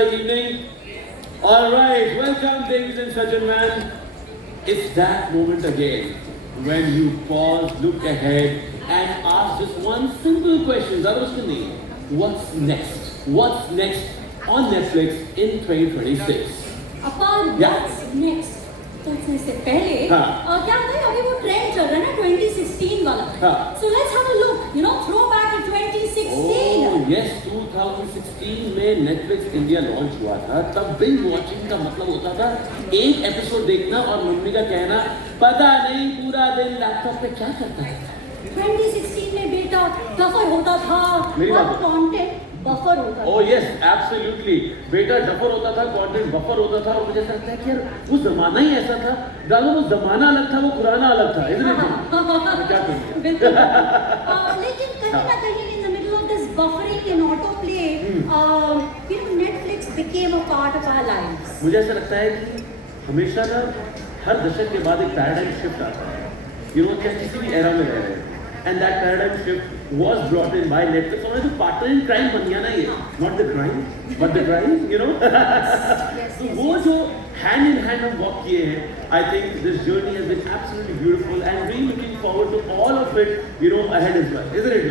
fantastic evening. All right, welcome, ladies and gentlemen. It's that moment again when you pause, look ahead, and ask just one simple question. What's next? What's next on Netflix in 2026? Upon Yeah. what's next? तो उससे पहले हाँ. क्या होता है अभी वो trend चल रहा है ना 2016 वाला. हाँ. So let's have a look. You know, throw back to 2016. Oh yes, 2016 में Netflix इंडिया लॉन्च हुआ था. तब बिंज वॉचिंग का मतलब होता था एक एपिसोड देखना और मम्मी का कहना पता नहीं पूरा दिन लैपटॉप पे क्या करता है. 2016 में बेटा बफर होता था मेरी और बात है. कंटेंट बफर होता था. Oh yes, absolutely. बेटा डफर होता था, कंटेंट बफर होता था और मुझे ऐसा लगता है कि यार वो जमाना ही ऐसा था. डालो वो जमाना अलग था, वो कुराना अलग था, isn't it? क्या करूँ? बिल्कुल. लेकिन कहीं ना कहीं in the middle of this buffering and autoplay, Netflix became a part of our lives. मुझे ऐसा लगता है कि हमेशा ना हर दशक के बाद एक पैराडाइम शिफ्ट आता है. चाहे किसी भी एरा में रह रहे हैं. And that paradigm shift was brought in by Netflix. और तो partner in crime बन गया ना ये. Not the crime, but the crime, Yes, तो वो जो hand in hand हम walk किए हैं, I think this journey has been absolutely beautiful and really looking forward to all of it, ahead as well, isn't it?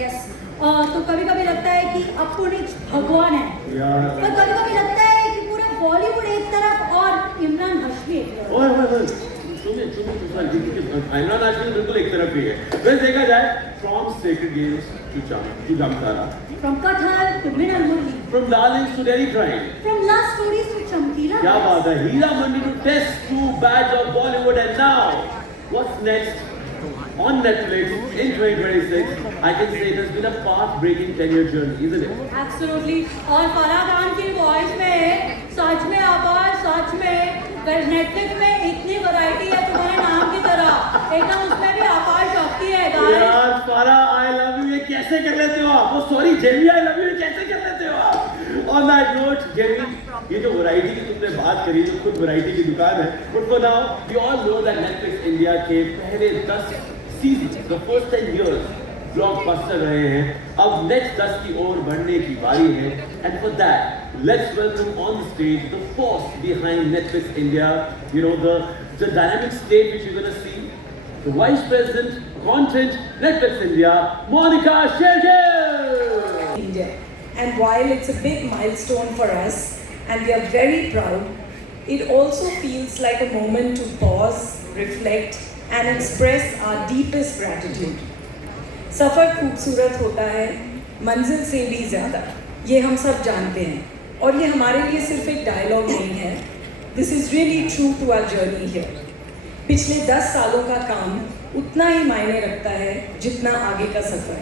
Yes. तो कभी-कभी लगता है कि अब पुनीत भगवान है. यार. पर कभी-कभी लगता है कि पूरा बॉलीवुड एक तरफ और इमरान हाशमी एक तरफ. ओए इमरान हाशमी बिल्कुल एक तरफ ही है. वैसे देखा जाए from Sacred Games to Jamtara, From Kathal to Minal Murli, from Darlings to Delhi Crime. from Love Stories to Chamkila. क्या बात है. Heera Mandi to Test to Badge of Bollywood, and now what's next on Netflix in 2026? I can say it has been a path-breaking 10-year journey, isn't it? Absolutely. और फराह खान की voice में सच में आवाज सच में Netflix में इतनी वैरायटी है तुम्हारे नाम की तरह. एकदम उसमें भी आकाश शक्ति है गाइस. यार फारा आई लव यू ये कैसे कर लेते हो आप. वो sorry Jamie I love you ये कैसे कर लेते हो आप. ऑन दैट नोट जेमी, ये जो वैरायटी की तुमने बात करी जो खुद वैरायटी की दुकान है, but for now we all know that Netflix India के पहले 10 seasons, the first 10 years blockbuster रहे हैं. अब नेक्स्ट 10 की ओर बढ़ने की बारी है. And for that let's welcome on the stage the force behind Netflix India, the dynamic state which you're going to see, the Vice President, Content, Netflix India, Monica Shergill. India. And while it's a big milestone for us and we are very proud, it also feels like a moment to pause, reflect and express our deepest gratitude. सफ़र खूबसूरत होता है मंजिल से भी ज़्यादा, ये हम सब जानते हैं. और ये हमारे लिए सिर्फ एक डायलॉग नहीं है. This is really true to our journey here. पिछले 10 सालों का काम उतना ही मायने रखता है जितना आगे का सफ़र.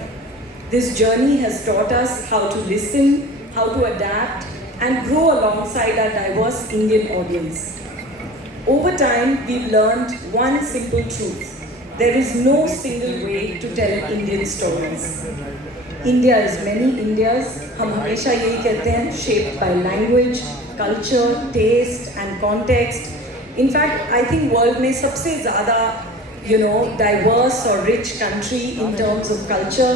This journey has taught us how to listen, how to adapt and grow alongside our diverse Indian audience. Over time we've learned one simple truth. There is no single way to tell Indian stories. India is many Indias. हम हमेशा यही कहते हैं, shaped by language, culture, taste and context. In fact, I think world में सबसे ज़्यादा diverse or rich country in terms of culture.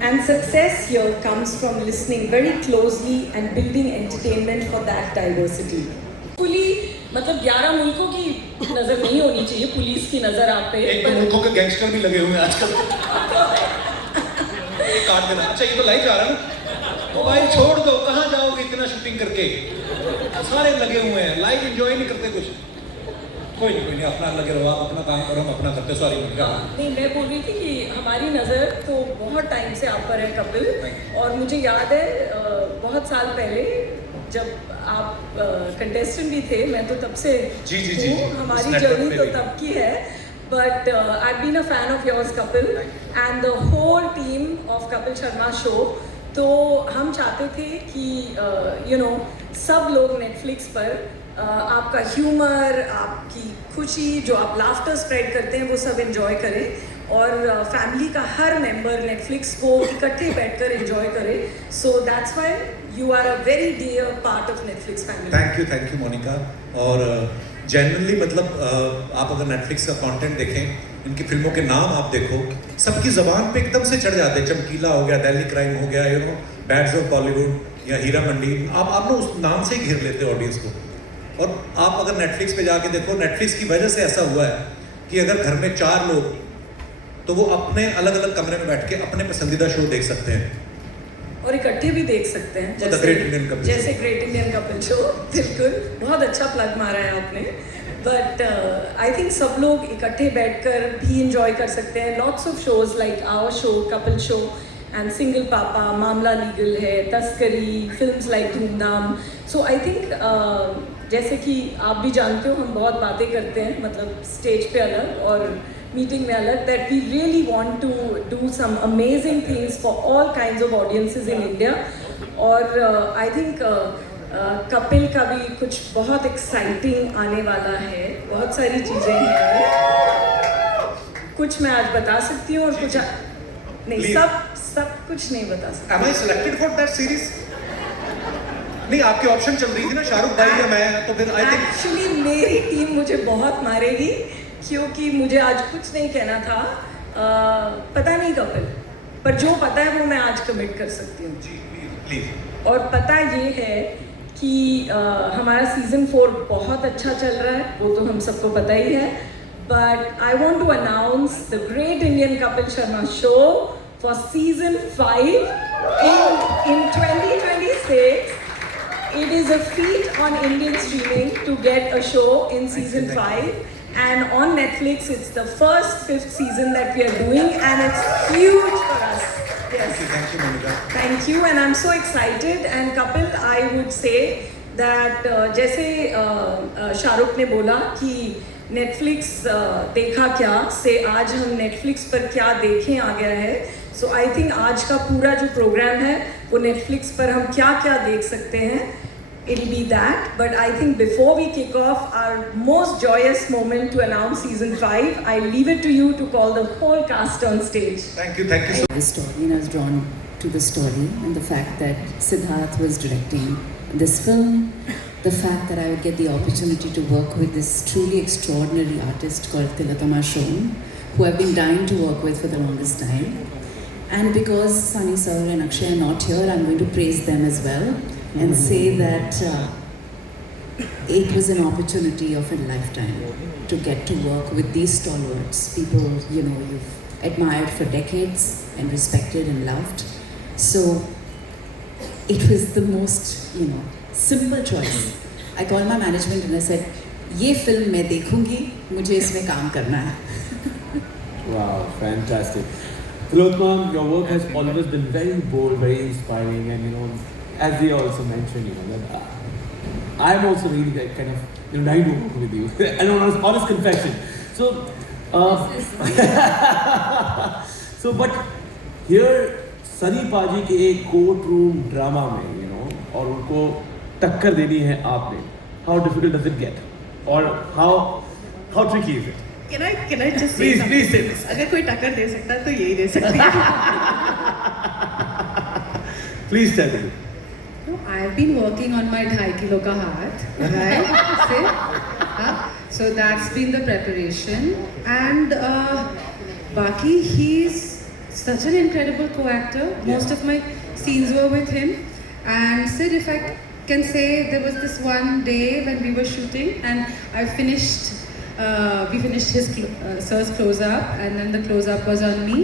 And success here comes from listening very closely and building entertainment for that diversity. मतलब 11 मुल्कों की नजर नहीं होनी चाहिए पुलिस की नजर आप पे. एक मुल्कों के गैंगस्टर भी लगे हुए हैं आजकल. काट देना. अच्छा ये तो लाइव जा रहा है ना. मोबाइल छोड़ दो, कहाँ जाओगे इतना शूटिंग करके. सारे लगे हुए हैं, लाइव एंजॉय नहीं करते कुछ. कोई नहीं अपना लगे रहो, आप अपना काम करो, हम अपना करते. सॉरी. नहीं, मैं बोल रही थी कि हमारी नज़र तो बहुत टाइम से आप पर है कपिल. और मुझे याद है बहुत साल पहले जब आप कंटेस्टेंट भी थे, मैं तो तब से जी. हमारी जर्नी तो तब की है. But I've been a fan of yours, Kapil, and the whole team of Kapil Sharma show. तो हम चाहते थे कि सब लोग नेटफ्लिक्स पर आपका ह्यूमर, आपकी खुशी, जो आप लाफ्टर स्प्रेड करते हैं वो सब एंजॉय करें. और फैमिली का हर मेंबर नेटफ्लिक्स को इकट्ठे बैठकर एंजॉय करे. So that's why you are a very dear part of Netflix family. Thank you Monika. और जेन्युइनली मतलब आप अगर नेटफ्लिक्स का कंटेंट देखें, इनकी फिल्मों के नाम आप देखो, सबकी ज़बान पे एकदम से चढ़ जाते हैं. चमकीला हो गया, दिल्ली क्राइम हो गया, बैड्स ऑफ बॉलीवुड, या हीरा मंडी, आप ना उस नाम से ही घेर लेते हो ऑडियंस को। और आप अगर नेटफ्लिक्स पे जाके देखो, नेटफ्लिक्स की वजह से ऐसा हुआ है कि अगर घर में 4 लोग, तो वो अपने अलग अलग कमरे में बैठ के अपने पसंदीदा शो देख सकते हैं और इकट्ठे भी देख सकते हैं, The Great Indian Couple Show। जैसे ग्रेट इंडियन कपल शो। बिल्कुल, बहुत अच्छा प्लग मारा है आपने। बट आई थिंक सब लोग इकट्ठे बैठकर भी इंजॉय कर सकते हैं। Lots of shows like our show, couple show and single papa, मामला लीगल है, तस्करी, फिल्म्स लाइक धूमधाम। सो आई थिंक जैसे कि आप भी जानते हो, हम बहुत बातें करते हैं, मतलब स्टेज पे अलग और मीटिंग में अलग, that we really want to do some amazing things for all kinds of audiences in India. और आई थिंक कपिल का भी कुछ बहुत एक्साइटिंग आने वाला है, बहुत सारी चीज़ें हैं। कुछ मैं आज बता सकती हूँ और कुछ नहीं, सब कुछ नहीं बता सकती। Am I selected for that series? नहीं, आपकी ऑप्शन चल रही थी ना, शाहरुख भाई या मैं, तो फिर आई थिंक एक्चुअली मेरी टीम मुझे बहुत मारेगी क्योंकि मुझे आज कुछ नहीं कहना था। पता नहीं कपिल, पर जो पता है वो मैं आज कमिट कर सकती हूँ। जी प्लीज। और पता ये है कि हमारा सीजन 4 बहुत अच्छा चल रहा है, वो तो हम सबको पता ही है। But I want to announce the great Indian Kapil Sharma show for season 5 in 2026. It is a feat on Indian streaming to get a show in season 5, and on Netflix it's the first 5th season that we are doing, and it's huge for us. Yes. Thank you, Monica. Thank you, and I'm so excited. And Kapil, I would say that जैसे शाहरुख ने बोला कि Netflix देखा क्या से आज हम Netflix पर क्या देखें आ गया है। So I think आज का पूरा जो प्रोग्राम है वो Netflix पर हम क्या क्या देख सकते हैं, it'll be that. But I think before we kick off our most joyous moment to announce season 5, I leave it to you to call the whole cast on stage. Thank you so much. The story, and I was drawn to the story and the fact that Siddharth was directing this film, the fact that I would get the opportunity to work with this truly extraordinary artist called Tilatama Shom, who I've been dying to work with for the longest time. And because Sunny Sir and Akshay are not here, I'm going to praise them as well and say that it was an opportunity of a lifetime to get to work with these stalwarts, people you've admired for decades and respected and loved. So it was the most simple choice. I called my management and I said, "ये film मैं देखूंगी, मुझे इसमें काम करना है." Wow, fantastic. Tilotma, your work has always been very bold, very inspiring, and as they also mentioned, that I'm also really kind of dying to work with you. And honest confession. So, so but here, Sunny Paji के एक court room drama में, और उनको टक्कर देनी है आपने. How difficult does it get, or how tricky is it? Can I just say Please say this. अगर कोई टक्कर दे सकता है तो यही दे सकती है. Please tell me. No, I've been working on my 2.5 kilo ka haath, right? So that's been the preparation, and Baki, he's such an incredible co-actor. Most of my scenes were with him, and Sid, if I can say, there was this one day when we were shooting, and we finished his Sir's close-up, and then the close-up was on me,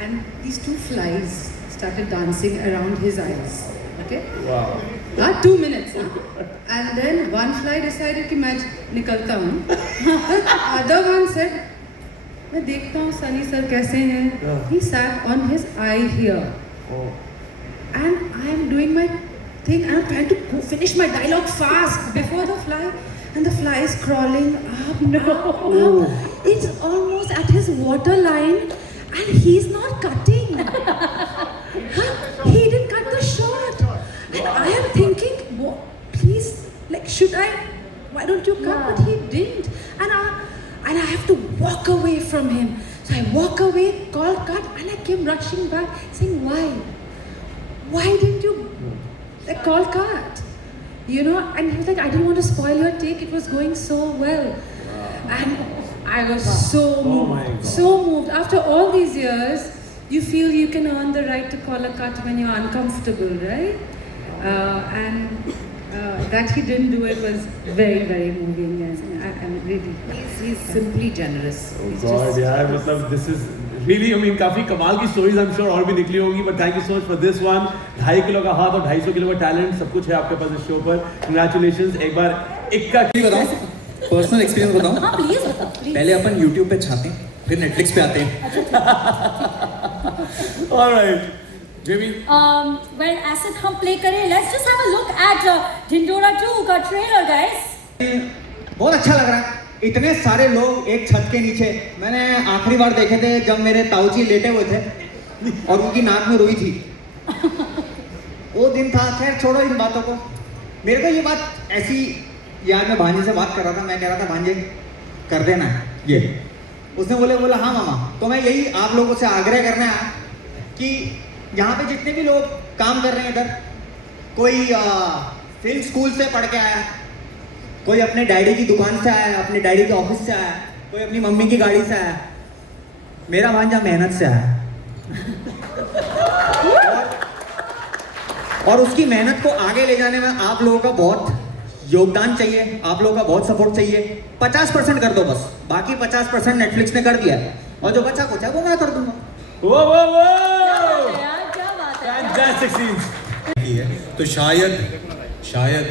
and these 2 flies started dancing around his eyes. Okay? Wow. 2 minutes. And then one fly decided कि मैं निकलता हूँ. The other one said, मैं देखता हूँ Sunny sir कैसे हैं. He sat on his eye here. Oh. And I am doing my thing, and I'm trying to finish my dialogue fast before the fly. And the fly is crawling up, up. It's almost at his waterline, and he's not cutting. He didn't cut the shot. And I am thinking, please, should I? Why don't you cut? But he didn't. And I have to walk away from him. So I walk away, call cut, and I came rushing back, saying, why? Why didn't you call cut? And he was like, I didn't want to spoil your take. It was going so well. Wow. And I was so moved. So moved. After all these years, you feel you can earn the right to call a cut when you're uncomfortable, right? and that he didn't do it was very, very moving. And I'm really. He's simply generous. He's God just- यार मतलब this is really I mean काफी कमाल की stories I am sure और भी निकली होंगी but thank you so much for this one 2.5 kilo का हाथ और 250 किलो का टैलेंट सब कुछ है आपके पास इस शो पर कंग्रेचुलेशंस एक बार इक्का बताऊं पर्सनल एक्सपीरियंस बताऊं हाँ प्लीज बताओ प्लीज पहले अपन YouTube पे छाते हैं फिर Netflix पे आते हैं ऑलराइट जेबी well asset हम play करें let's just have a look at Dhindora 2 का trailer guys बहुत अच्छा लग रहा है इतने सारे लोग एक छत के नीचे मैंने आखिरी बार देखे थे जब मेरे ताऊजी लेटे हुए थे और उनकी नाक में रुई थी वो दिन था खैर छोड़ो इन बातों को मेरे को ये बात ऐसी यार मैं भांजे से बात कर रहा था मैं कह रहा था भांजे कर देना है ये उसने बोला हाँ मामा तो मैं यही आप लोगों से आग्रह करने आया कि यहाँ पे जितने भी लोग काम कर रहे हैं इधर कोई फिल्म स्कूल से पढ़ के आया कोई अपने डैडी की दुकान से आया अपने डैडी के ऑफिस से आया कोई अपनी मम्मी की गाड़ी से आया मेरा भांजा मेहनत से आया और उसकी मेहनत को आगे ले जाने में आप लोगों का बहुत योगदान चाहिए आप लोगों का बहुत सपोर्ट चाहिए 50% कर दो बस बाकी 50% नेटफ्लिक्स ने कर दिया है और जो बचा कुछ है वो मैं कर दूंगा वो यार क्या बात है फैंटास्टिक सीन्स की है तो शायद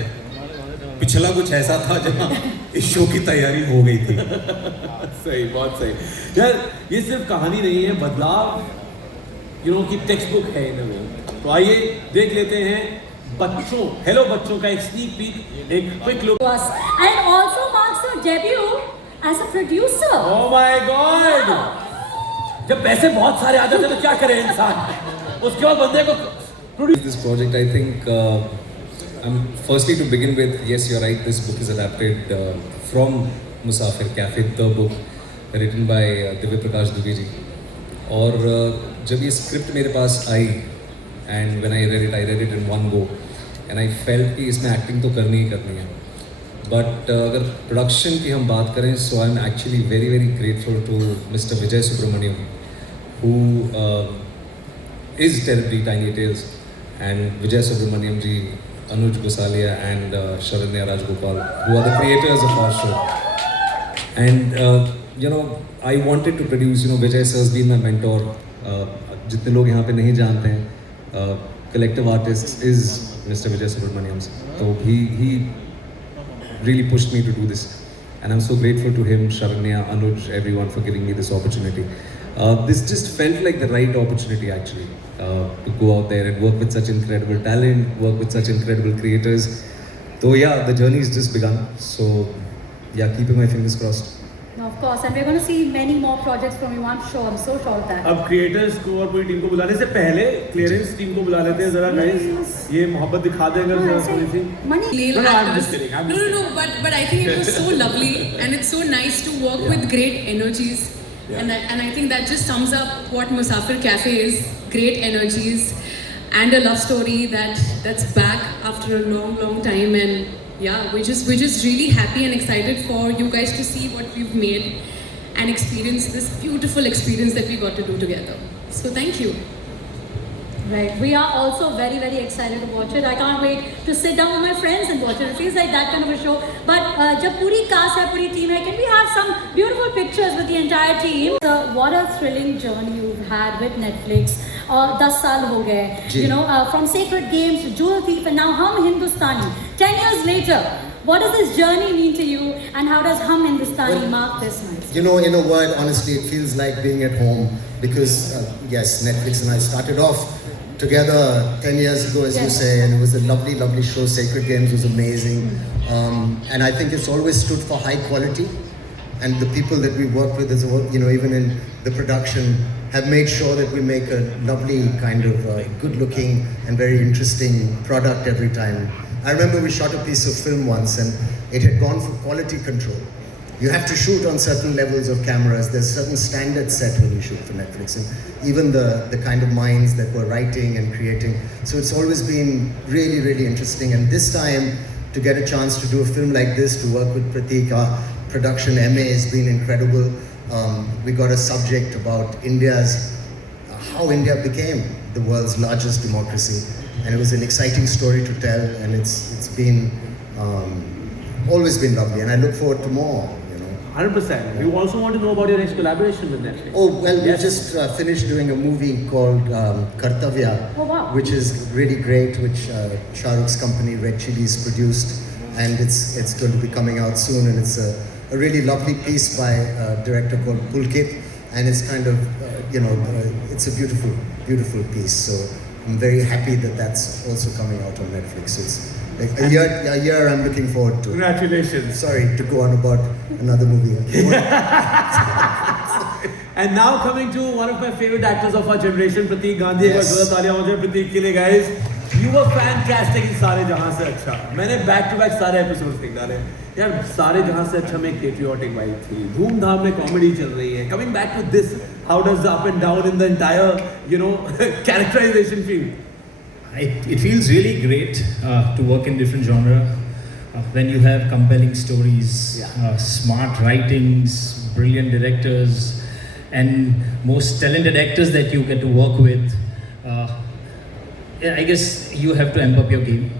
पिछला कुछ ऐसा था जहाँ इस शो की तैयारी हो गई थी सही बहुत सही यार ये सिर्फ कहानी नहीं है बदलाव यू नो की टेक्स्ट बुक है इन वे तो आइए देख लेते हैं बच्चों हेलो बच्चों का एक स्नीक पीक एक quick look and also marks her debut as a producer oh my God जब पैसे बहुत सारे आ जाते हैं तो क्या करे इंसान उसके बाद बंदे को produce This project, I think, firstly to begin with, yes, you're right, this book is adapted from Musafir Cafe, the book written by Divya Prakash Dubey ji. और जब ये स्क्रिप्ट मेरे पास आई and when I read it in one go and I felt कि इसमें acting तो करनी ही करनी है बट अगर प्रोडक्शन की हम बात करें so I am actually very very grateful to mister Vijay Subramaniam who is Terribly Tiny Tales and Vijay Subramaniam ji, Anuj Gosalia and Sharanya Rajgopal, who are the creators of our show. And you know, I wanted to produce, you know, Vijay sir has been my mentor. जितने लोग यहाँ पे नहीं जानते हैं, collective artist is Mr. Vijay Subramaniam. So he really pushed me to do this, and I'm so grateful to him, Sharanya, Anuj, everyone for giving me this opportunity. This just felt like the right opportunity actually. To go out there and work with such incredible talent, work with such incredible creators. So yeah, the journey has just begun. So yeah, keeping my fingers crossed. No, of course, and we're going to see many more projects from you. I'm sure. I'm so sure of that. अब creators को और पूरी team को बुलाने से पहले clearance team को बुला लेते हैं जरा गाइस ये मोहब्बत दिखा दें अगर हाँ, थोड़ी सी Money. No, I'm just kidding. I'm just kidding. But I think it was so lovely and it's so nice to work with great energies. And I think that just sums up what Musafir Cafe is. Great energies and a love story that's back after a long time, and yeah, we're just really happy and excited for you guys to see what we've made and experience this beautiful experience that we got to do together. So thank you. Right. We are also very, very excited to watch it. I can't wait to sit down with my friends and watch it. It feels like that kind of a show. But जब पूरी cast है, पूरी team है, can we have some beautiful pictures with the entire team? What a thrilling journey you've had with Netflix. 10 साल हो गए. You know, from Sacred Games to Jewel Thief and now Hum Hindustani. 10 years later, what does this journey mean to you and how does Hum Hindustani mark this milestone? You know, in a word, honestly, it feels like being at home because, yes, Netflix and I started off together 10 years ago, as you say, and it was a lovely, lovely show. Sacred Games was amazing. And I think it's always stood for high quality. And the people that we work with, as well, you know, even in the production, have made sure that we make a lovely kind of good-looking and very interesting product every time. I remember we shot a piece of film once and it had gone for quality control. You have to shoot on certain levels of cameras. There's certain standards set when you shoot for Netflix, and even the kind of minds that were writing and creating. So it's always been really, really interesting. And this time, to get a chance to do a film like this, to work with Pratik, our production MA has been incredible. We got a subject about India's how India became the world's largest democracy. And it was an exciting story to tell, and it's been always been lovely, and I look forward to more. 100%. You also want to know about your next collaboration with Netflix. Oh, well, Yes. we just finished doing a movie called Kartavya, Oh, wow. which is really great, which Shah Rukh's company Red Chillies produced, and it's going to be coming out soon, and it's a really lovely piece by a director called Pulkit, and it's kind of, it's a beautiful, beautiful piece, so I'm very happy that that's also coming out on Netflix. It's like a year I'm looking forward to. Congratulations. Sorry to go on about another movie. And now coming to one of my favorite actors of our generation, Prateek Gandhi. एक बार Yes. जोरदार तालियां हो जाए प्रतीक के लिए, guys. You were fantastic in सारे जहां से अच्छा. मैंने back to back सारे episodes देख डाले. यार सारे जहां से अच्छा में patriotic vibe थी. धूमधाम में comedy चल रही है. Coming back to this, how does the up and down in the entire, characterization feel? It feels really great to work in different genre when you have compelling stories, smart writings, brilliant directors, and most talented actors that you get to work with. I guess you have to amp up your game.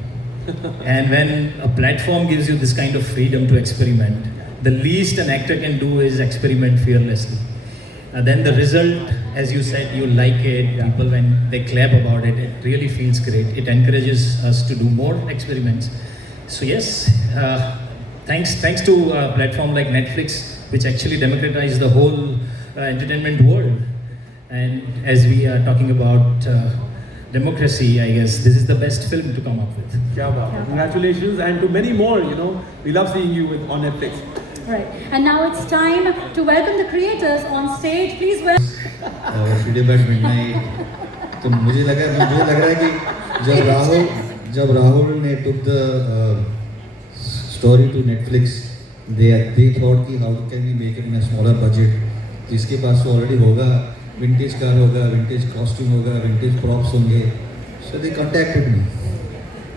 And when a platform gives you this kind of freedom to experiment, the least an actor can do is experiment fearlessly. Then the result, as you said, you like it, people when they clap about it, it really feels great. It encourages us to do more experiments. So yes, thanks to a platform like Netflix, which actually democratized the whole entertainment world. And as we are talking about democracy, I guess this is the best film to come up with. क्या बात है. Congratulations, and to many more. We love seeing you on Netflix. Right. And now it's time to welcome the creators on stage. Please welcome. Friday at midnight. तो मुझे लग रहा है कि जब राहुल ने took the story to Netflix, they thought कि how can we make it in a smaller budget. जिसके पास तो already होगा, vintage car होगा, vintage costume होगा, vintage props होंगे. So they contacted me.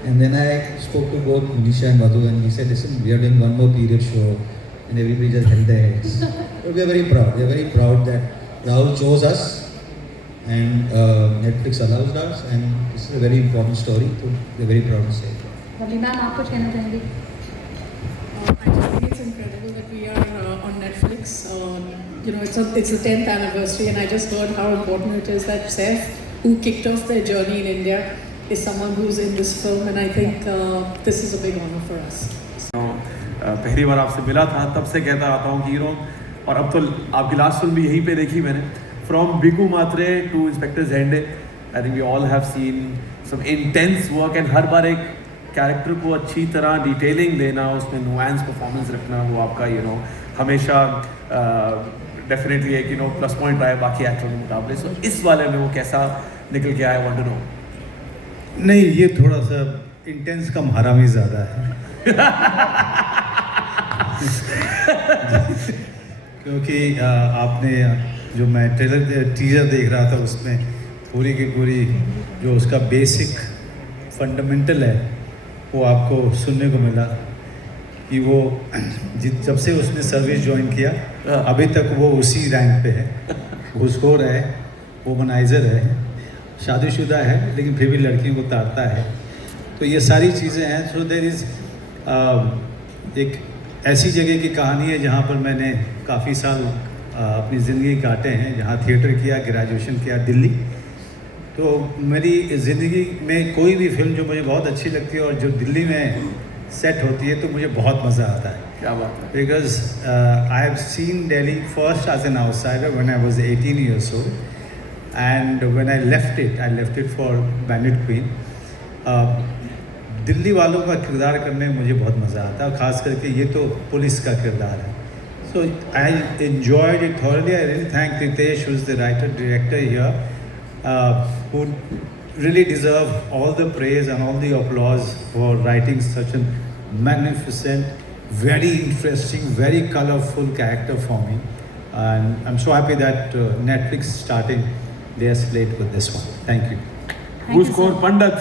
And then I spoke to both Manisha and Madhu, and he said, listen, we are doing one more period show. And everybody just held their heads. But we are very proud. We are very proud that Rahul chose us and Netflix allows us, and this is a very important story. So we are very proud to say it. Lovely, ma'am, आप कुछ कहना चाहेंगी? I just think it's incredible that we are on Netflix. It's the 10th anniversary, and I just heard how important it is that Saif, who kicked off their journey in India, is someone who's in this film, and I think this is a big honor for us. पहली बार आपसे मिला था, तब से कहता आता हूँ hero, और अब तो आपकी लास्ट फिल्म भी यहीं पे देखी मैंने. From Bhiku Mhatre to inspector Jhende, I think we all have seen some intense work, and हर बार एक कैरेक्टर को अच्छी तरह डिटेलिंग देना, उसमें नुआंस परफॉर्मेंस रखना, वो आपका हमेशा डेफिनेटली एक प्लस पॉइंट रहा है बाकी एक्टरों के मुकाबले. सो इस वाले में वो कैसा निकल के आया, आई वांट टू नो. नहीं, ये थोड़ा सा इंटेंस कम हरामी ज़्यादा है. क्योंकि आपने जो मैं टीजर देख रहा था, उसमें पूरी की पूरी जो उसका बेसिक फंडामेंटल है वो आपको सुनने को मिला कि वो जब से उसने सर्विस ज्वाइन किया अभी तक वो उसी रैंक पे है. घूसखोर है, वुमनाइज़र है, शादीशुदा है, लेकिन फिर भी लड़कियों को ताड़ता है. तो ये सारी चीज़ें हैं. सो देयर इज़ एक ऐसी जगह की कहानी है जहाँ पर मैंने काफ़ी साल अपनी ज़िंदगी काटे हैं, जहाँ थिएटर किया, ग्रेजुएशन किया दिल्ली. तो मेरी ज़िंदगी में कोई भी फिल्म जो मुझे बहुत अच्छी लगती है और जो दिल्ली में सेट होती है तो मुझे बहुत मज़ा आता है. क्या बात है. Because I have seen Delhi first as an outsider when I was 18 years old, and when I left it for Bandit Queen. Delhi वालों का किरदार करने में मुझे बहुत मज़ा आता है, ख़ास करके ये तो पुलिस का किरदार है. So I enjoyed it thoroughly. I really thank Ritesh, who is the writer director here, who really deserve all the praise and all the applause for writing such a magnificent, very interesting, very colorful character for me. And I'm so happy that Netflix starting their slate with this one. Thank you. Ghooskhor Pandit.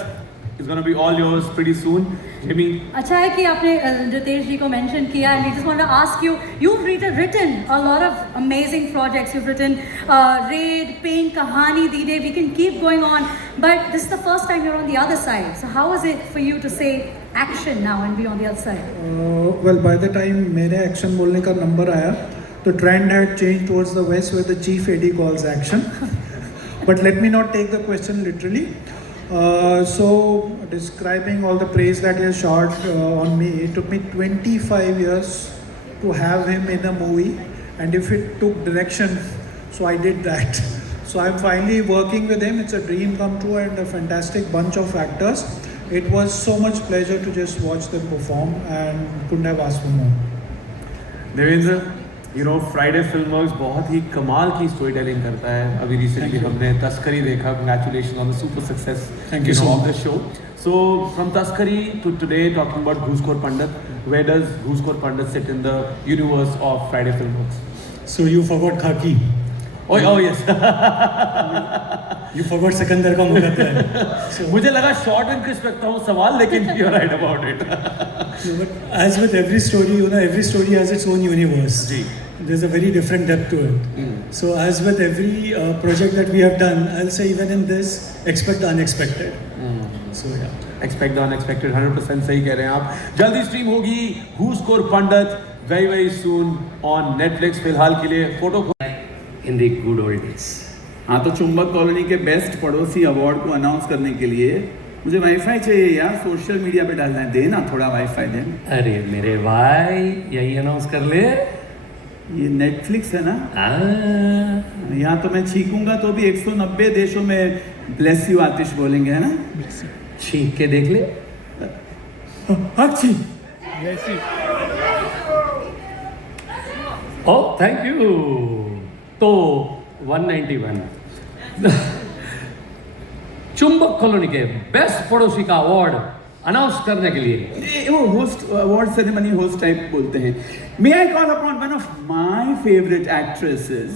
is going to be all yours pretty soon. Jimmy. अच्छा है कि आपने रितेश जी को mention किया and we just want to ask you, you've written a lot of amazing projects. You've written Raid, Pain, Kahani, D-Day. We can keep going on, but this is the first time you're on the other side. So how is it for you to say action now and be on the other side? Well, by the time मेरे action बोलने का number आया, the trend had changed towards the west where the chief AD calls action. But let me not take the question literally. So describing all the praise that he has showered on me, it took me 25 years to have him in a movie, and if it took direction, so I did that. So I'm finally working with him. It's a dream come true and a fantastic bunch of actors. It was so much pleasure to just watch them perform and couldn't have asked for more. Devendra, you know, Friday Filmworks बहुत ही कमाल की story telling करता है. अभी recently हमने तस्करी देखा. Congratulations on the super success of the show. So from Taskari to today talking about Ghoos Khor Pandit, where does Ghoos Khor Pandit sit in the universe of Friday Filmworks? So you forgot Khaki. Oh yes. You forgot Sikandar का मुगत है. So मुझे लगा short and crisp रखता हूँ सवाल, लेकिन you're right about it. No, but as with every story, you know, every story has its own universe. Ji. There's a very different depth to it. So as with every project that we have done, I'll say even in this, expect the unexpected. So yeah. Expect the unexpected. 100% सही कह रहे हैं आप. जल्दी stream होगी Ghoos Khor Pandit very soon on Netflix. फिलहाल के लिए photo in the good old days. हाँ, तो चुंबक कॉलोनी के बेस्ट पड़ोसी अवार्ड को अनाउंस करने के लिए मुझे वाईफाई चाहिए यार. सोशल मीडिया पे डालना है. देना थोड़ा वाईफाई दे. अरे मेरे भाई, यही अनाउंस कर ले. ये नेटफ्लिक्स है ना. यहाँ तो मैं छींकूंगा तो भी 190 देशों में ब्लेस यू आतिश बोलेंगे, है ना. छींक के देख ले. अच्छी. Oh thank you. तो 191 चुंबक कॉलोनी के बेस्ट पड़ोसी का अवार्ड अनाउंस करने के लिए वो host award ceremony host type बोलते हैं. May I call upon one of my favourite actresses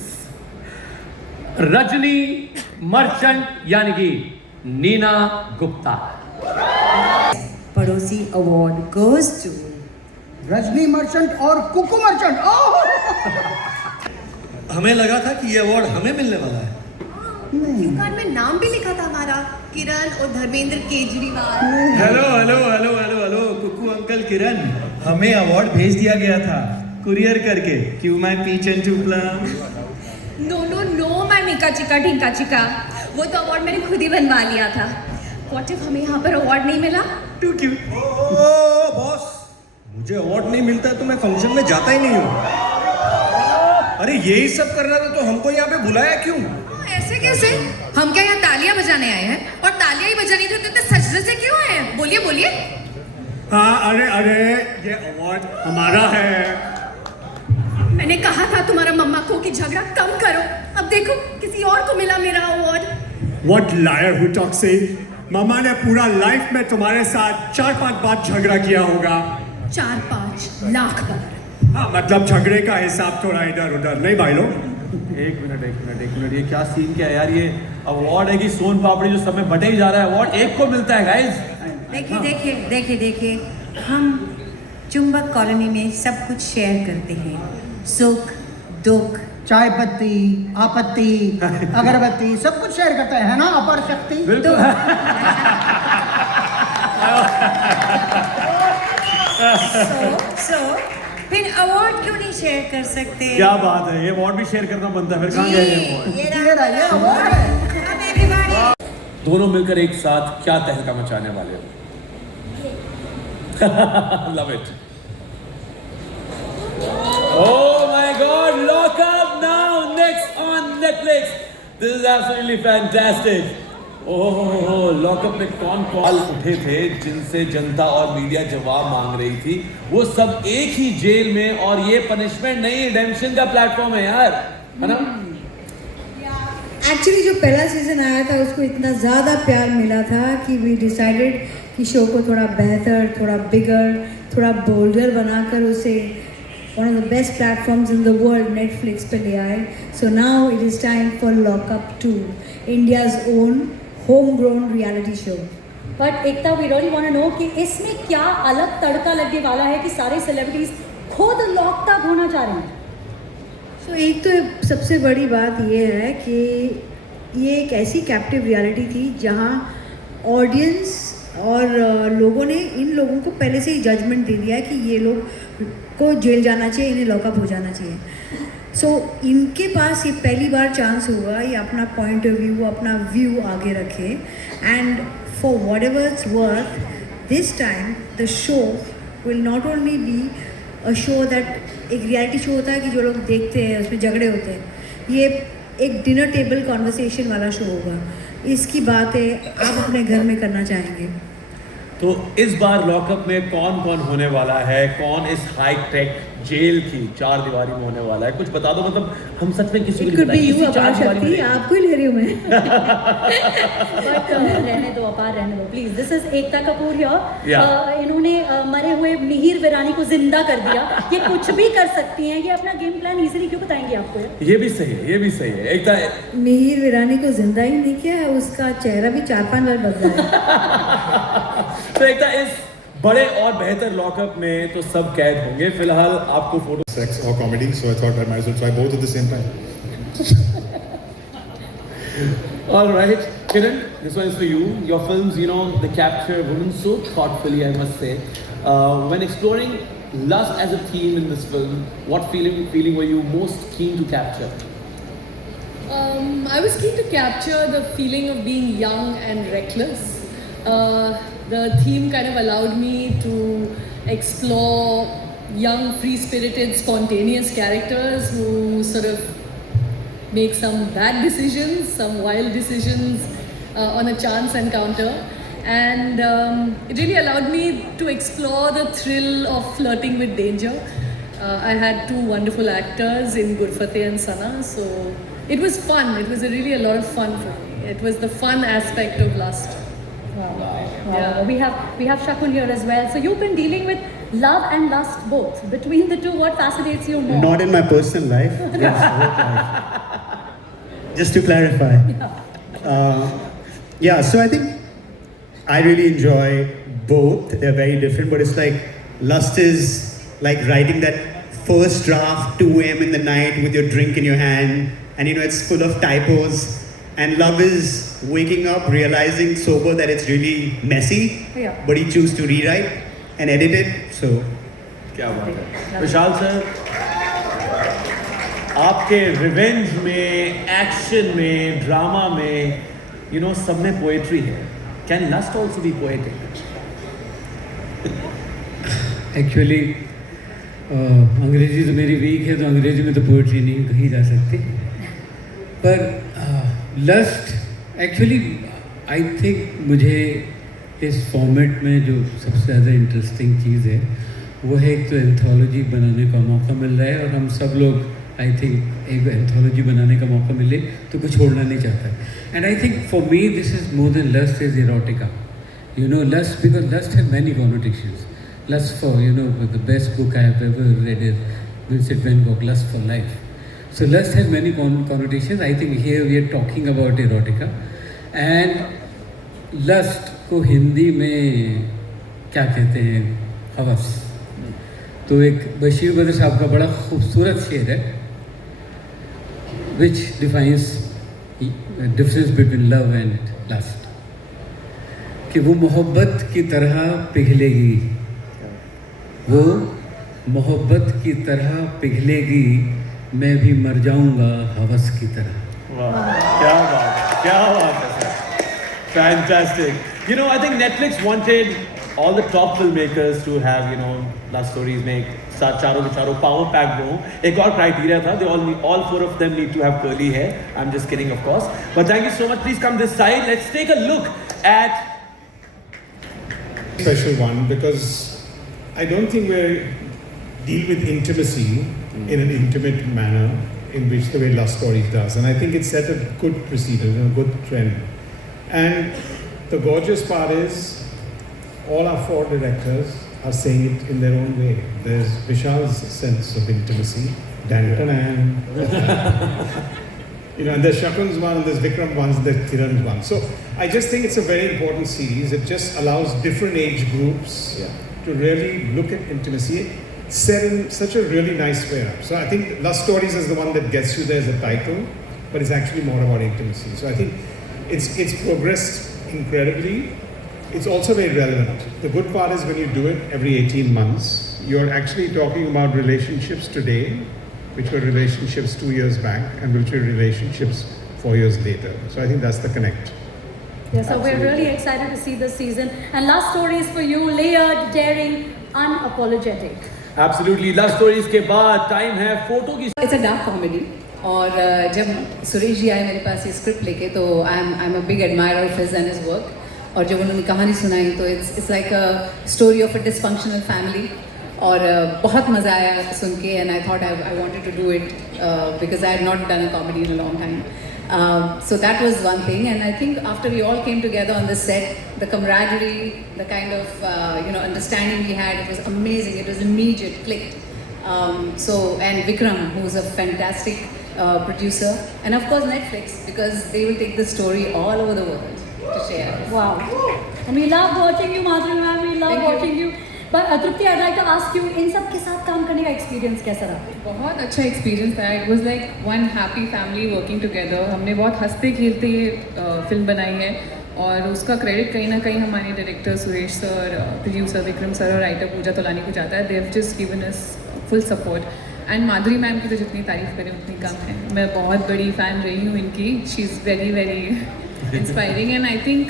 Rajni Merchant, यानी कि नीना गुप्ता. पड़ोसी award goes to Rajni Merchant और कुकू मर्चेंट. हमें लगा था कि ये अवार्ड हमें मिलने वाला है. कार्ड में नाम भी लिखा था हमारा, किरण और Dharmendra Kejriwal. Hello hello hello hello hello Kuku uncle Kiran, हमें अवार्ड भेज दिया गया था कुरियर करके. क्यों my peach and to plum. No my मिका चिका ढिंका चिका, वो तो अवार्ड मैंने खुद ही बनवा लिया था. व्हाट इफ हमें यहाँ पर अवार्ड नहीं मिला? टू क्यों. बॉस, मुझे अवार्ड नहीं मिलता तो मैं फंक्शन में जाता ही नहीं हूँ. अरे यही सब करना था तो हमको यहाँ पे बुलाया क्यों? ऐसे कैसे? हम क्या यहाँ तालियां बजाने आए हैं? और तालियां ही बजानी थी तो इतने सजदे से क्यों आए हैं? बोलिए बोलिए. हाँ, अरे ये अवार्ड हमारा है. मैंने कहा था तुम्हारा मम्मा को कि झगड़ा कम करो. अब देखो किसी और को मिला मेरा award. What liar who talks say? मम्मा ने पूरा लाइफ में तुम्हारे साथ 4-5 बार झगड़ा किया होगा. 4-5 लाख बार. हाँ, मतलब झगड़े का हिसाब थोड़ा इधर उधर नहीं भाई लोग. एक मिनट, ये क्या सीन क्या है यार. ये अवार्ड है कि सोन पापड़ी जो सब में बटे ही जा रहा है. अवार्ड एक को मिलता है गाइस. देखिए, हम चुंबक कॉलोनी में सब कुछ शेयर करते हैं. सुख दुख, चाय पत्ती, आपत्ति, अगरबत्ती, सब कुछ शेयर करते हैं, है ना. अपर शक्ति. बिल्कुल. So, फिर अवार्ड क्यों नहीं शेयर कर सकते? क्या बात है, ये अवार्ड भी शेयर करना बनता है. फिर कहाँ गया ये अवार्ड? दोनों मिलकर एक साथ क्या तहलका मचाने वाले हो. Love it. Oh my God! Lock up now, next on Netflix. This is absolutely fantastic. Oh, lockup में कौन कॉल उठे थे जिनसे जनता और मीडिया जवाब मांग रही थी. वो सब एक ही जेल में, और ये पनिशमेंट नहीं, रिडेम्पशन का प्लेटफॉर्म है यार, है ना. एक्चुअली जो पहला सीजन आया था उसको इतना ज़्यादा प्यार मिला था कि वी डिसाइडेड कि शो को थोड़ा बेहतर, थोड़ा बिगर, थोड़ा बोल्डर बनाकर उसे one of the best platforms in the world, Netflix पे ले आए. So now it is time for Lock Up 2, India's own homegrown reality show. But Ekta we really want to know कि इसमें क्या अलग तड़का लगने वाला है कि सारे सेलिब्रिटीज खुद लॉक तक होना चाह रहे हैं। तो एक तो सबसे बड़ी बात ये है कि ये एक ऐसी कैप्टिव रियलिटी थी जहाँ ऑडियंस और लोगों ने इन लोगों को पहले से ही जजमेंट दे दिया है कि ये लोग को जेल जाना चाहिए, इन्हें लॉकअप हो जाना चाहिए। सो इनके पास ये पहली बार चांस होगा ये अपना पॉइंट ऑफ व्यू, अपना व्यू आगे रखे। And for what ever its worth, this time the show will not only be a show that एक रियलिटी शो होता है कि जो लोग देखते हैं उसमें झगड़े होते हैं, ये एक डिनर टेबल कॉन्वर्सेशन वाला शो होगा। इसकी बातें आप अपने घर में करना चाहेंगे। तो इस बार लॉकअप में कौन कौन होने वाला है, कौन इस हाई टेक जेल की 4 दीवारी में होने वाला है, कुछ बता दो। मतलब हम सच में किसी को नहीं यू अपार शक्ति आपको ही ले रही हूँ मैं। बट रहने दो अपार, रहने दो please. This is Ekta Kapoor here. इन्होंने मरे हुए मिहिर वीरानी को जिंदा कर दिया। ये कुछ भी कर सकती हैं, ये अपना गेम प्लान इजीली क्यों बताएंगे आपको? ये भी सही है, ये भी सही है। एकता मिहिर वीरानी को जिंदा ही नहीं किया है, उसका चेहरा भी 4-5 बार बदला है। तो एकता इस बड़े और बेहतर लॉकअप में तो सब कैद होंगे, फिलहाल आपको photo sex or comedy, so I thought I might as well try both at the same time. All right, Kiran, this one is for you. Your films, you know, they capture women so thoughtfully, I must say. When exploring lust as a theme in this film, what feeling were you most keen to capture? I was keen to capture the feeling of being young and reckless. The theme kind of allowed me to explore young, free-spirited, spontaneous characters who sort of make some bad decisions, some wild decisions on a chance encounter. And it really allowed me to explore the thrill of flirting with danger. I had 2 wonderful actors in Gurfateh and Sana, so it was fun. It was really a lot of fun for me. It was the fun aspect of lust. Wow. Yeah. We have Shakul here as well. So you've been dealing with love and lust both. Between the two, what fascinates you more? Not in my personal life. Yes, work life. Just to clarify. Yeah. So I think I really enjoy both. They're very different, but it's like lust is like writing that first draft 2 a.m. in the night with your drink in your hand, and you know it's full of typos. And love is waking up, realizing sober that it's really messy, but you choose to rewrite and edit it. So, क्या बात है विशाल sir, आपके revenge में, action में, drama में, you know, सब में poetry है. Can lust also be poetic? Actually, अंग्रेजी तो मेरी वीक है, तो अंग्रेजी में तो पोएट्री नहीं कही जा सकती, पर लस्ट एक्चुअली आई थिंक मुझे इस फॉर्मेट में जो सबसे ज़्यादा इंटरेस्टिंग चीज़ है वो है एक तो एंथोलॉजी बनाने का मौका मिल रहा है, और हम सब लोग आई थिंक एक एंथोलॉजी बनाने का मौका मिले तो कुछ छोड़ना नहीं चाहता. And I think for me this is more than lust is erotica. You know, lust, because lust has many connotations. Lust for, you know, the best book I have ever read is Vincent van Gogh, Lust for Life. So lust has many connotations. I think here we are talking about erotica. And lust को हिंदी में क्या कहते हैं? हवस. तो एक बशीर बद्र साहब का बड़ा खूबसूरत शेर है, which defines the difference between love and lust. कि वो मोहब्बत की तरह पिघलेगी, वो मोहब्बत की तरह पिघलेगी, मैं भी मर जाऊंगा हवस की तरह. क्या बात है. Fantastic. You know, I think Netflix wanted all the top filmmakers to have, you know, love stories make चारों के चारों power packed हो. एक और criteria था, they all 4 of them need to have curly hair. I'm just kidding, of course. But thank you so much. Please come this side. Let's take a look at Special one, because I don't think we deal with intimacy in an intimate manner in which the way Lust Stories does, and I think it set a good precedent, a good trend. And the gorgeous part is all our 4 directors are saying it in their own way. There's Vishal's sense of intimacy, Dan, and there's Shakun's one, and there's Vikram ones, and there's Kiran's one. So I just think it's a very important series. It just allows different age groups to really look at intimacy, set in such a really nice way up. So I think Love Stories is the one that gets you there as a title, but it's actually more about intimacy. So I think it's progressed incredibly. It's also very relevant. The good part is when you do it every 18 months, you're actually talking about relationships today, which were relationships 2 years back, and which were relationships 4 years later. So I think that's the connect. Yeah, so we're really excited to see this season. And Love Stories for you, layered, daring, unapologetic. Absolutely. Love Stories के बाद time है photo की. It's a dark comedy. और जब सुरेश जी आए मेरे पास ये script लेके तो I am a big admirer of his and his work. और जब उन्होंने कहानी सुनाई तो it's like a story of a dysfunctional family. और बहुत मज़ा आया सुन के and I thought I wanted to do it because I had not done a comedy in a long time. So that was one thing, and I think after we all came together on the set, the camaraderie, the kind of understanding we had, it was amazing. It was immediate, clicked. And Vikram, who's a fantastic producer, and of course Netflix, because they will take the story all over the world to share. Wow. And we love watching you, Madhuri ma'am. We love watching you. But Trupti, I'd like to ask you, इन सब के साथ काम करने का experience कैसा रहा? बहुत अच्छा एक्सपीरियंस था. It was like one happy family working together. हमने बहुत हंसते खेलते ये फिल्म बनाई है और उसका क्रेडिट कहीं ना कहीं हमारे director Suresh sir, producer Vikram sir और राइटर पूजा तोलानी को जाता है. They have just given us full support. And Madhuri ma'am की तो जितनी तारीफ़ करें उतनी कम है. मैं बहुत बड़ी फ़ैन रही हूँ इनकी. She is very very inspiring and I think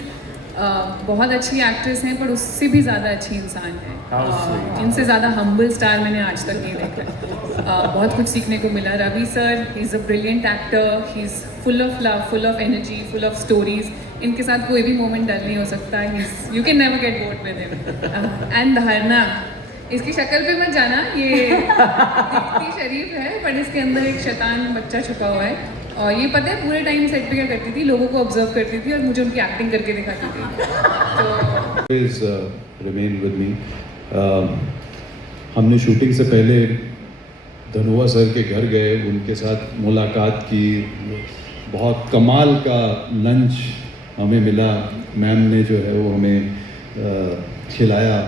बहुत अच्छी एक्ट्रेस हैं पर उससे भी ज़्यादा अच्छी इंसान है. इनसे ज़्यादा हम्बल स्टार मैंने आज तक नहीं देखा. बहुत कुछ सीखने को मिला. Ravi sir, he is a brilliant actor. He is full of love, full of energy, full of stories. इनके साथ कोई भी मोमेंट डल नहीं हो सकता. You can never get bored with him. And Dharana, इसकी शक्ल पे मत जाना, ये दिखती शरीफ है पर इसके अंदर एक शैतान बच्चा छुपा हुआ है. और ये पता है पूरे टाइम सेट पे क्या करती थी, लोगों को ऑब्जर्व करती थी और मुझे उनकी एक्टिंग करके दिखाती थी. तो always remain with me. हमने शूटिंग से पहले धनुआ सर के घर गए, उनके साथ मुलाकात की. बहुत कमाल का लंच हमें मिला. मैम ने जो है वो हमें खिलाया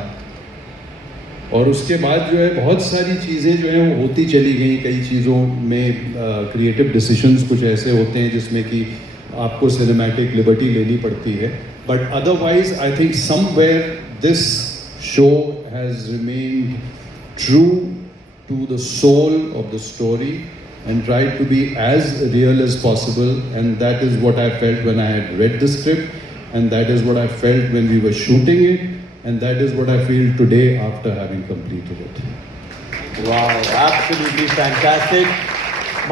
और उसके बाद जो है बहुत सारी चीज़ें जो हैं वो होती चली गई. कई चीज़ों में क्रिएटिव डिसीजंस कुछ ऐसे होते हैं जिसमें कि आपको सिनेमैटिक लिबर्टी लेनी पड़ती है. But otherwise I think somewhere this show has remained true to the soul of the story and tried to be as real as possible, and that is what I felt when I had read the script, and that is what I felt when we were shooting it, and that is what I feel today after having completed it. Wow, absolutely fantastic.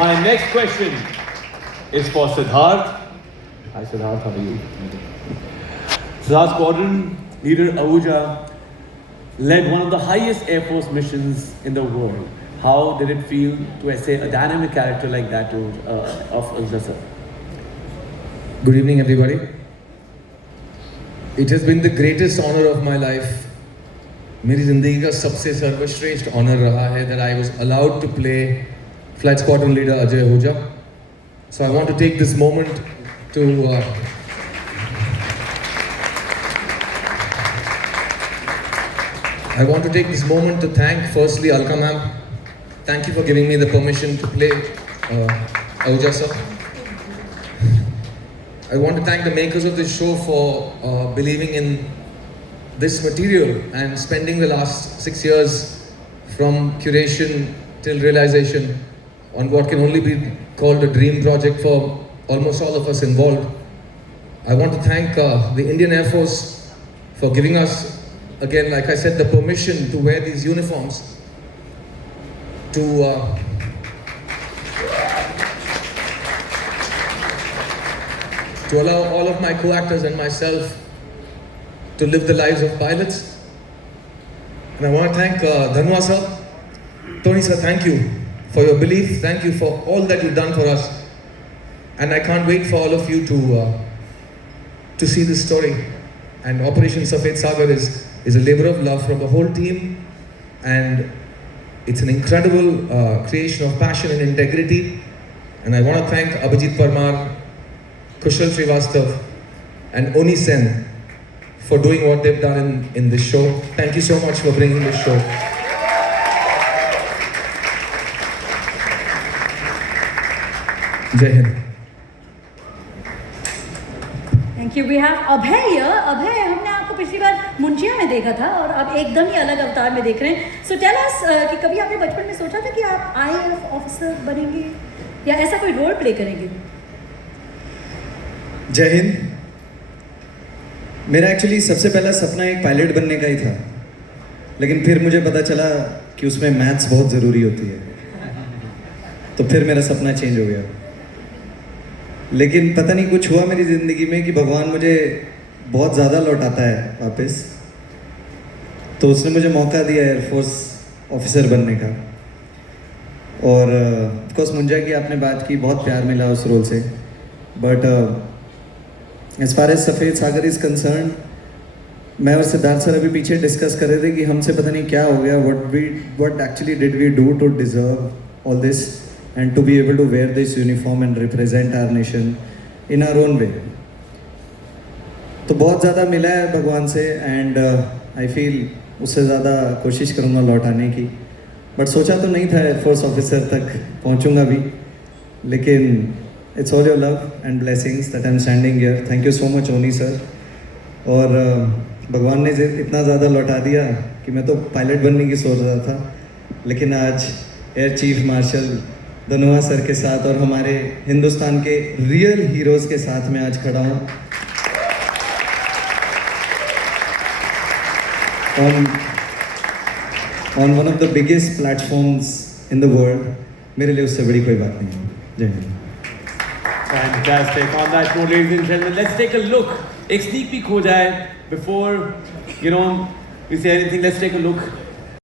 My next question is for Siddharth. Hi Siddharth, how are you? Siddharth, Squadron Leader Ahuja led one of the highest Air Force missions in the world. How did it feel to essay a dynamic character like that of Ahuja sir? Good evening everybody. It has been the greatest honor of my life. मेरी ज़िंदगी का सबसे सर्वश्रेष्ठ honour रहा है that I was allowed to play Flight Squadron Leader Ajay Ahuja. So I want to take this moment to thank firstly Alka ma'am. Thank you for giving me the permission to play Ahuja sir. I want to thank the makers of this show for believing in this material and spending the last 6 years from curation till realization on what can only be called a dream project for almost all of us involved. I want to thank the Indian Air Force for giving us, again, like I said, the permission to wear these uniforms, to allow all of my co-actors and myself to live the lives of pilots. And I want to thank Dhanwa sir. Tony sir, thank you for your belief. Thank you for all that you've done for us. And I can't wait for all of you to see this story. And Operation Safed Sagar is a labor of love from the whole team. And it's an incredible creation of passion and integrity. And I want to thank Abhijit Parmar, Kushal Srivastav, and Oni Sen for doing what they've done in this show. Thank you so much for bringing this show. Jai Hind. Thank you. We have Abhay here. Abhay, हमने आपको पिछली बार मुंशिया में देखा था और अब एकदम ही अलग अवतार में देख रहे हैं. सो टेल अस कि कभी आपने बचपन में सोचा था कि आप IAF ऑफिसर बनेंगे या ऐसा कोई रोल प्ले करेंगे? जय हिंद. मेरा एक्चुअली सबसे पहला सपना एक पायलट बनने का ही था, लेकिन फिर मुझे पता चला कि उसमें मैथ्स बहुत ज़रूरी होती है, तो फिर मेरा सपना चेंज हो गया. लेकिन पता नहीं कुछ हुआ मेरी ज़िंदगी में कि भगवान मुझे बहुत ज़्यादा लौटाता है वापस, तो उसने मुझे मौका दिया एयरफोर्स ऑफिसर बनने का. और ऑफकोर्स मुंजा की आपने बात की, बहुत प्यार मिला उस रोल से. बट एज फार एज सफ़ेद सागर इज़ कंसर्न, मैं और सिद्धार्थ सर अभी पीछे डिस्कस कर रहे थे कि हमसे पता नहीं क्या हो गया. what actually did we do to deserve all this and to be able to wear this uniform and represent our nation in our own way. तो बहुत ज़्यादा मिला है भगवान से एंड आई फील उससे ज़्यादा कोशिश करूँगा लौटाने की. बट सोचा तो नहीं था एयरफोर्स ऑफिसर तक पहुँचूँगा भी, लेकिन it's all your love and blessings that I am standing here. Thank you so much ओनी सर. और भगवान ने इतना ज़्यादा लौटा दिया कि मैं तो पायलट बनने की सोच रहा था, लेकिन आज air chief marshal Dhanoa sir के साथ और हमारे हिंदुस्तान के रियल हीरोज़ के साथ मैं आज खड़ा हूँ. on one of the biggest platforms in the world. मेरे लिए उससे बड़ी कोई बात नहीं है. जय Hind. Fantastic. On that note, ladies and gentlemen, let's take a look. एक sneak peek हो जाए before we say anything. Let's take a look